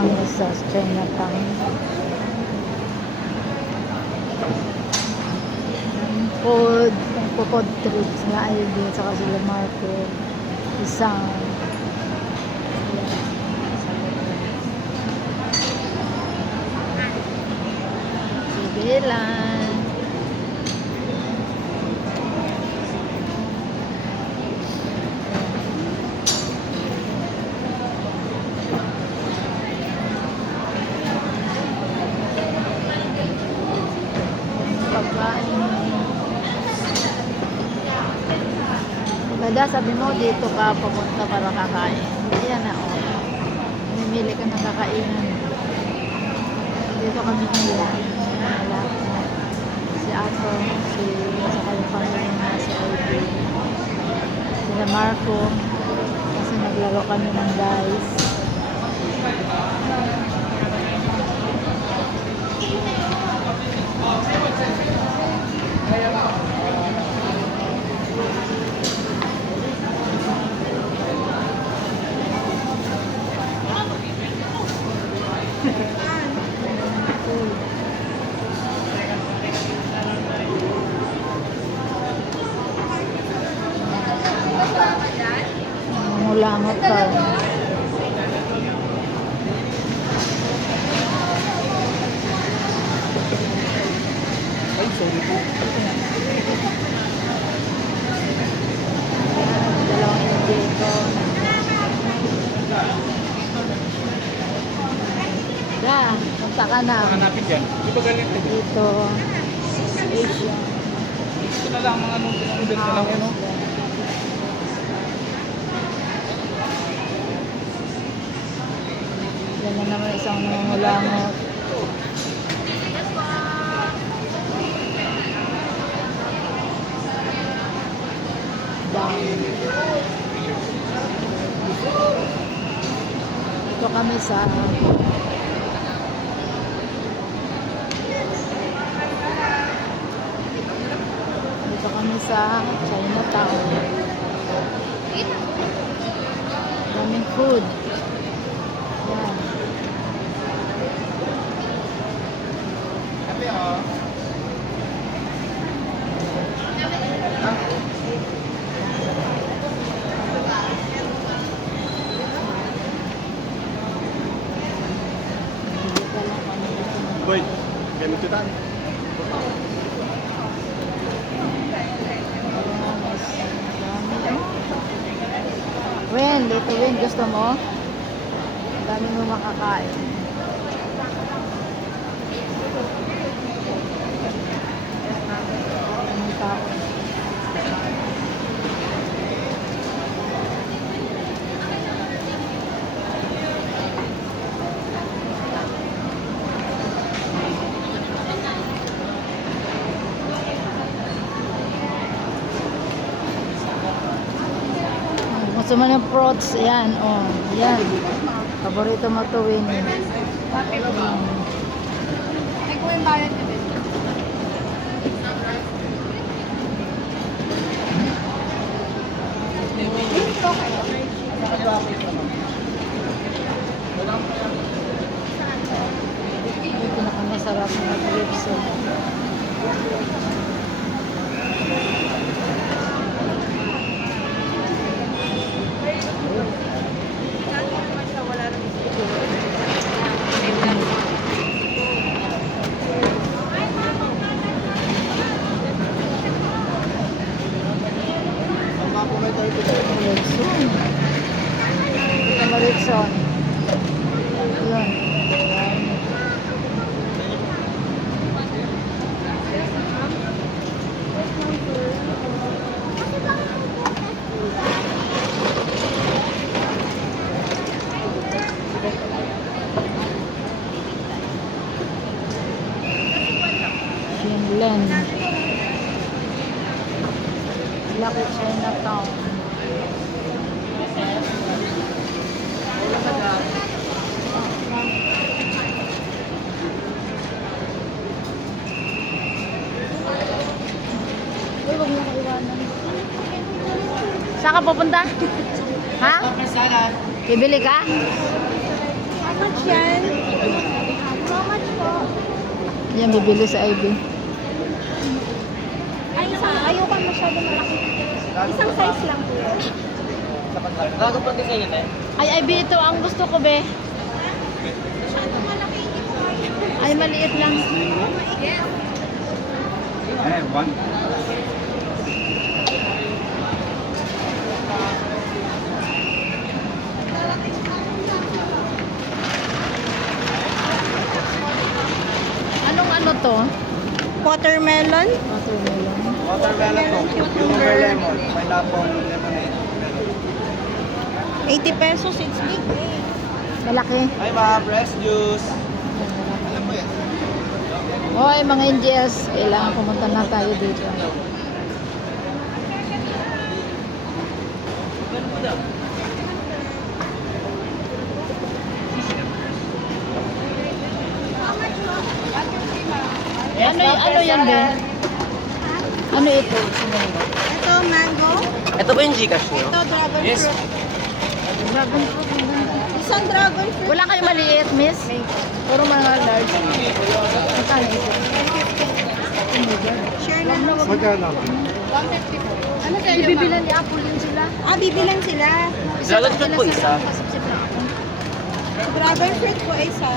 kami sa Chinatown. Food, food trips na ID saka sila Marco. Isang sige lang. Maganda, sabi mo dito ka pupunta para kakain. Ayan na, oh. Mamimili ka ng kakainan. Dito kami ngayon. Wala. Si Ato, sa kanyang pamilya, si Ivy, sila Marco. Kasi naglaro kami ng dice. Mulangot ka. Ay, sorry po. Dalawang dito. Da, punta ka na. Hanapin dyan. Di ba galing ito? Dito. Asia. Ito na lang mga anong pinakudin na lang yan, no? Yan na naman isang nangungulangot. Down. Dito kami sa Chinatown. Daming food. Yan. Boy, ganito tayo. Wen, dito Wen, gusto mo? Ang dami mo makakain. Ang tao. Gusto mo ng fruits? Yan, oh. Yan. Paborito mo to, Winnie. Happy po ba? Ay, kung yung bayad nyo din. Ito na kami sarap na grapes. Maritson. Yun. Shinlen. Lucky Chinatown. Saan ka pupunta? Ha? Bibili ka? much yan? How much po? Yan, bibili sa Ivy. Ay, ayoko masyado malaki. Isang size lang po. Bago pa din kayo na. Ay, Ivy, ito ang gusto ko, be. Masyado malaki. Hindi ko kaya. Ay, maliit lang. Yes. One. Anong ano to? Watermelon. Watermelon. Watermelon po. Cucumber. Lemon. Pineapple. Lemonade. 80 pesos. It's big. Malaki. Hi ma'am, fresh juice. Alam mo yan. Hoy, mga NGS, kailangan pumunta na tayo dito. Ano yan, be? Ano ito? Ito, mango. Ito ba yung Gcash nyo? Ito, dragon Yes. fruit. Dragon fruit. ang ganda. Isang dragon fruit. Wala kayo maliit, miss? Puro mga large. Magkano ito? Share na. Magkano? Ano kayo? Ibibilan ni Apple yun sila. Ah, bibilang sila. Dragon fruit po isa. Dragon fruit po isa.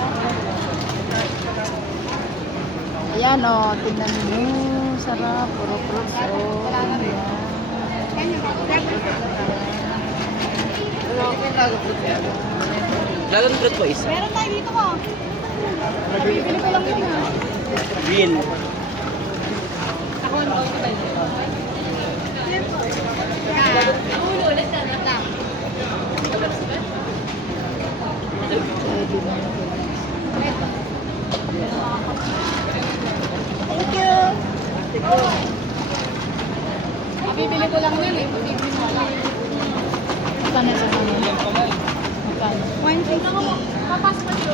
Ayan o, tingnan mo. Sarap, puro fruits. Oh, ayan. Dragon fruit po isa. Meron tayo dito ko. Bibili ko lang yun ah. Green. Thank you. Bibili ko lang yun eh. Magkano sa kanila? Magkano? 150. Papas pa siya.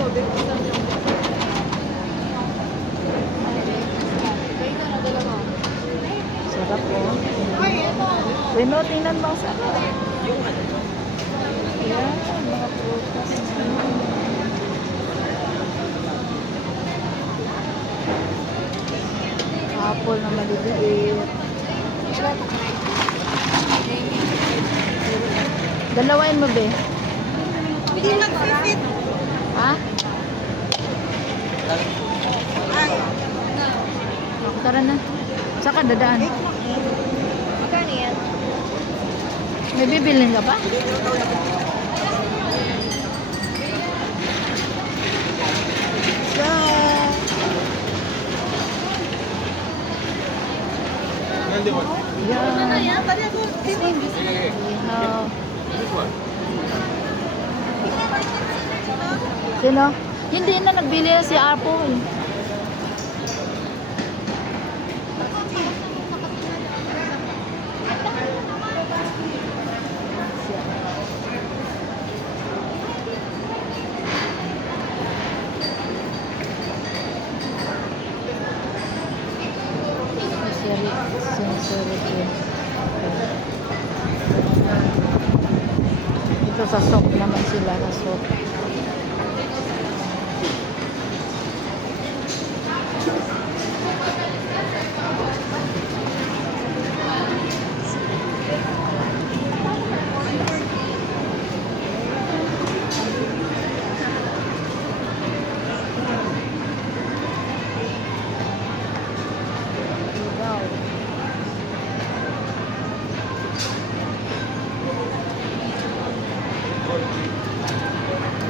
Sarap po. Rino, tingnan mo ang sarap. Ayan, mga prutas. Apple na maliliit. Dalawain mo, be. Hindi mag-fit. Ha? Ay, Ako, tara na. Saka dadaan. magkano yan? May bibilin ka pa? So, Nandi mo. Yan. tali ako. Ihaw. This one. Sino? Hindi na nagbili si Apple. Ito sa soap naman sila na soap. Wow.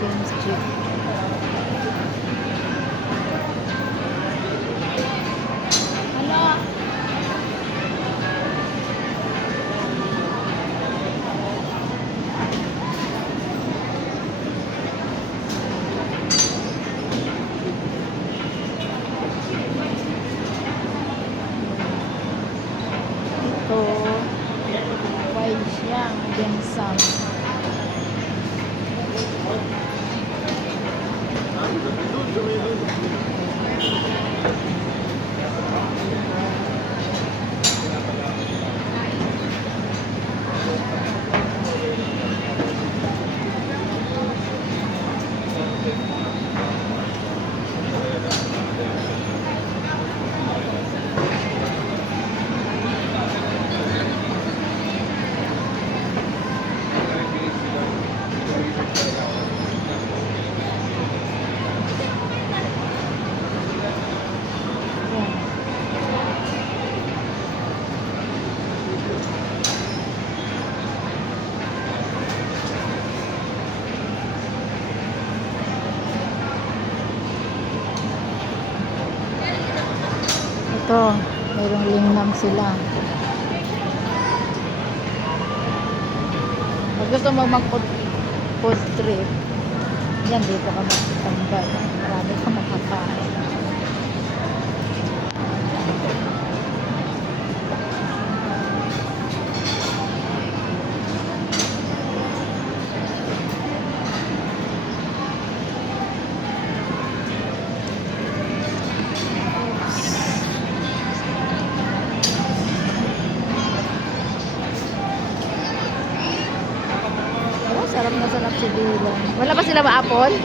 Games chip. Hala. Ito. Wild siyang ginsam. Ito, mayroong lingnam sila. Pag gusto mo mag-food trip, yan, dito ka magtambay. Marami ka makakain. Oh, sarap na sarap si Dylan. Wala ba sila apple?